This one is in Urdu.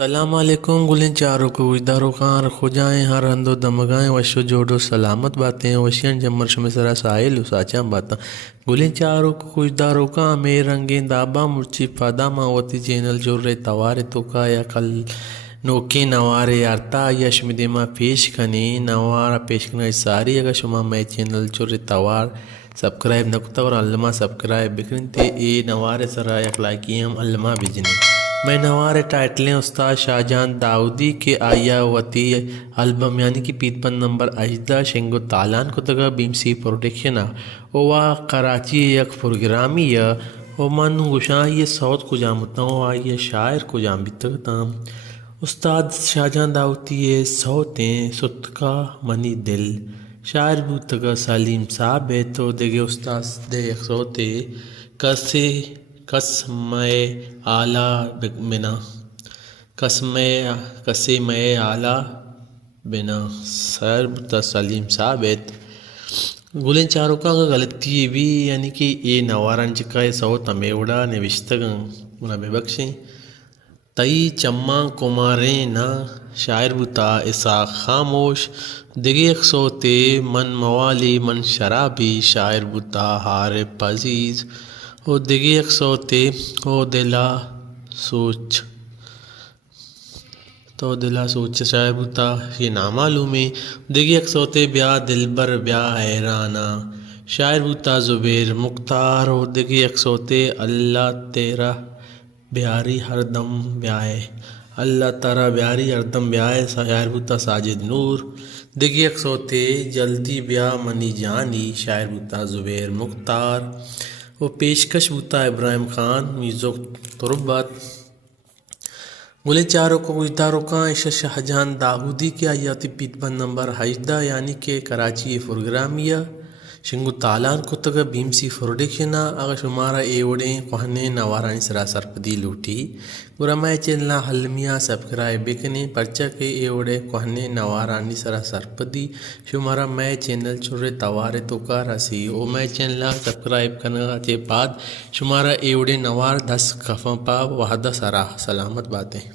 السلام علیکم گلیں چاروں کو اداروں خان خجائیں ہر اندو دمگائیں وشو جوڑو سلامت باتیں وشین جمر شمی سرا سائل اساچاں باتا گلیں چاروں کو اداروں کا میں رنگین دابا مرچی پادا ماوتی چینل جو رے توارے تو کا یا کل نوکے نوارے ارتا یا شمیدے ما پیش کنی نوارا پیش کنی ساری اگر شما میں چینل جو رے توار سبسکرائب نکتا اور علمہ سبسکرائب بکرین تے اے نوارے سرا یک لائکی ہم علمہ بجنی میں نوارے ٹائٹلیں استاد شاہجہاں داؤدی کے آیا وتی البم یعنی کہ پیتپن نمبر 18 شنگو تالان کو تگا بیم سی پروڈکشن اوہ کراچی یک پروگرامی او من گشاں یہ صوت کو جامتا ہوں آئیے شاعر کو جام بھی تگتا استاد شاہجہاں داؤدی صوتیں ستکا منی دل شاعر بھی تگا سلیم صاحب ہے تو دیگے استاد دے یک صوتے قسمے آلہ بنا کسے میں آلہ بنا سر بتا سلیم ثابت گلیں چاروں کا غلطی بھی یعنی کہ یہ نوارن چکا یہ صوت ہمیں اڑا نوشتگاں گنا بے بخشیں تئی چماں کماریں نہ شاعر بتا ایسا خاموش دیگے ایک صوتے من موالی من شرابی شاعر بتا ہار پزیز او دیگے ایک سوتے او دلا سوچ شاعر بتا یہ نامعلوم ہے دیگے ایک سوتے بیا دلبر بیا حیرانہ شاعر بتا زبیر مختار او دیگے ایک سوتے اللہ تیرا بیاری ہر دم بیائے اللہ تیرا بیاری ہر دم بیائے شاعر بتا ساجد نور دیگے ایک سوتے جلدی بیا منی جانی شاعر بتا زبیر مختار وہ پیشکش بوتا ابراہیم خان میوزک تربت گلے چاروں کو اداروں کا عشا شاہجہاں داؤدی کے آیاتی پیتپن نمبر 18 یعنی کہ کراچی پروگرامیہ شنگو تالان کو تگا بیم سی پروڈکشن اگر شمارا ایوڑیں کوہنے نوارانی سرا سرپدی لوٹی گرا میں چینل حلمیہ سبسکرائب بکنے پرچہ کے ایوڑے کوہنے نوارانی سرا سرپدی شمارا میں چینل چھوڑے توارے تو کا رسی او میں چینل سبسکرائب کرنا کے بعد شمارا ایوڑے نوار 10 کفاں پا وحدہ سرا سلامت باتیں